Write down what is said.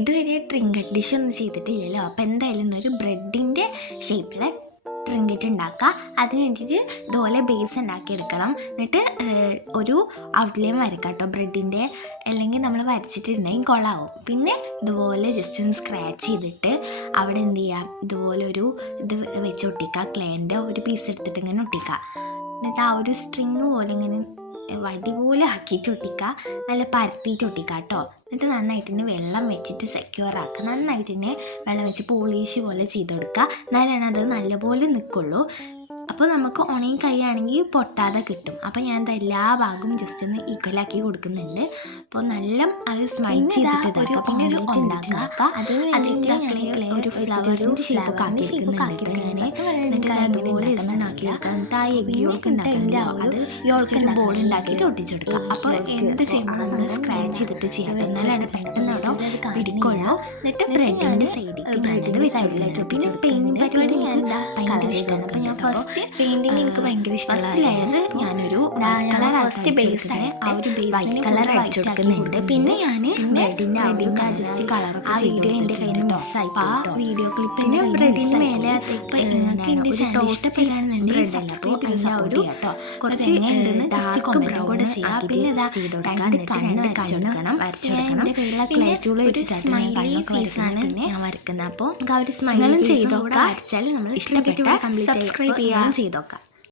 ഇതുവരെ trinket dish ഒന്നും ചെയ്തിട്ടില്ലല്ലോ. അപ്പോൾ എന്തായാലും ഒരു ബ്രെഡിൻ്റെ ഷേപ്പിൽ ട്രിങ്കറ്റ് ഉണ്ടാക്കുക. അതിന് വേണ്ടിയിട്ട് ഇതുപോലെ ബേസ് ഉണ്ടാക്കിയെടുക്കണം. എന്നിട്ട് ഒരു ഔട്ട്ലൈൻ വരയ്ക്കാം കേട്ടോ ബ്രെഡിൻ്റെ, അല്ലെങ്കിൽ നമ്മൾ വരച്ചിട്ടുണ്ടെങ്കിൽ കൊളാവും. പിന്നെ ഇതുപോലെ ജസ്റ്റ് ഒന്ന് സ്ക്രാച്ച് ചെയ്തിട്ട് അവിടെ എന്ത് ചെയ്യാം, ഇതുപോലെ ഒരു ഇത് വെച്ച് ഒട്ടിക്കുക. ക്ലേൻ്റെ ഒരു പീസ് എടുത്തിട്ട് ഇങ്ങനെ ഒട്ടിക്കുക. എന്നിട്ട് ആ ഒരു സ്ട്രിങ് പോലെ ഇങ്ങനെ വടി പോലെ ആക്കിയിട്ട് ഒട്ടിക്കുക. നല്ല പരത്തിയിട്ട് ഒട്ടിക്കുക കേട്ടോ. എന്നിട്ട് നന്നായിട്ട് വെള്ളം വെച്ചിട്ട് സെക്യൂർ ആക്കുക. നന്നായിട്ട് വെള്ളം വെച്ച് പോളിഷ് പോലെ ചെയ്ത് കൊടുക്കുക. എന്നാലാണ് അത് നല്ലപോലെ നിൽക്കുള്ളൂ. അപ്പോൾ നമുക്ക് ഉണങ്ങി കഴിയുകയാണെങ്കിൽ പൊട്ടാതെ കിട്ടും. അപ്പോൾ ഞാൻ എല്ലാ ഭാഗവും ജസ്റ്റ് ഒന്ന് ഈക്വലാക്കി കൊടുക്കുന്നുണ്ട്. അപ്പോൾ നല്ല അത് സ്മൈൽ ചെയ്തിട്ട് ഇതാക്കുക. പിന്നെ ഒരു ഉണ്ടാക്കുക. അതിന് ഒരു ഫ്ലവറിൻ്റെ ഷേപ്പൊക്കെ ആക്കിയെടുക്കുന്നുണ്ട് ഞാൻ. എന്നിട്ട് അതുപോലെ ജസ്റ്റ് ആക്കി കൊടുക്കുക. എന്നിട്ട് ആ എഗ് യോൾക്ക് ഉണ്ടാക്കുന്നുണ്ട്, അത് യോൾക്കൊരു ബോൾ ഉണ്ടാക്കിയിട്ട് ഒട്ടിച്ചെടുക്കുക. അപ്പോൾ എന്ത് ചെയ്യുമ്പോൾ നമ്മൾ സ്ക്രാച്ച് ചെയ്തിട്ട് ചെയ്യാം. എന്നാലാണ് പെട്ടെന്ന് അവിടെ പിടിക്കൊള്ളൂ. എന്നിട്ട് ബ്രെഡിൻ്റെ സൈഡിലേക്ക് ഞാനത് വെച്ചെടുക്കുന്നുണ്ട്. പിന്നെ പെയിൻറ്റിങ് പരിപാടി ഞാൻ ഭയങ്കര ഇഷ്ടമാണ്. അപ്പോൾ ഞാൻ ഫസ്റ്റ് പെയിന്റിങ് എനിക്ക് ഭയങ്കര ഇഷ്ടമാണ്. ഫസ്റ്റ് ലെയർ ഞാനൊരു ഫസ്റ്റ് ബേസാണ് ആ ഒരു വൈറ്റ് കളർ അടിച്ചു കൊടുക്കുന്നുണ്ട്. പിന്നെ ഞാൻ ബ്രെഡിൻ്റെ ആ ജസ്റ്റ് കളറൊക്കെ ആ വീഡിയോ എൻ്റെ കയ്യിൽ നിന്ന് മിസ്സായി. ആ വീഡിയോ ക്ലിപ്പ് പിന്നെ ബ്രെഡിൻ്റെ മേലെ. അപ്പോൾ നിങ്ങൾക്ക് എൻ്റെ ചാനൽ ഇഷ്ടപ്പെടാണെന്നുണ്ടെങ്കിൽ സബ്സ്ക്രൈബ് ചെയ്ത് സപ്പോർട്ട് ചെയ്യാം കേട്ടോ. കുറച്ച് ഉണ്ടെന്ന് ജസ്റ്റ് കമൻറ്റ് കൂടെ ചെയ്യാം. പിന്നെ ഇതാ രണ്ട് കണ്ണ് വരച്ചു കൊടുക്കണം. എൻ്റെ കയ്യിലുള്ള ക്ലേ ടൂൾ വെച്ചിട്ടാണ് ഞാൻ വരക്കുന്നത്. അപ്പോൾ ആ ഒരു സ്മൈലും ചെയ്തോക്കാം. വരച്ചാൽ നമ്മൾ ഇഷ്ടപ്പെട്ട സബ്സ്ക്രൈബ് ചെയ്യാൻ ചെയ്തോക്കാം.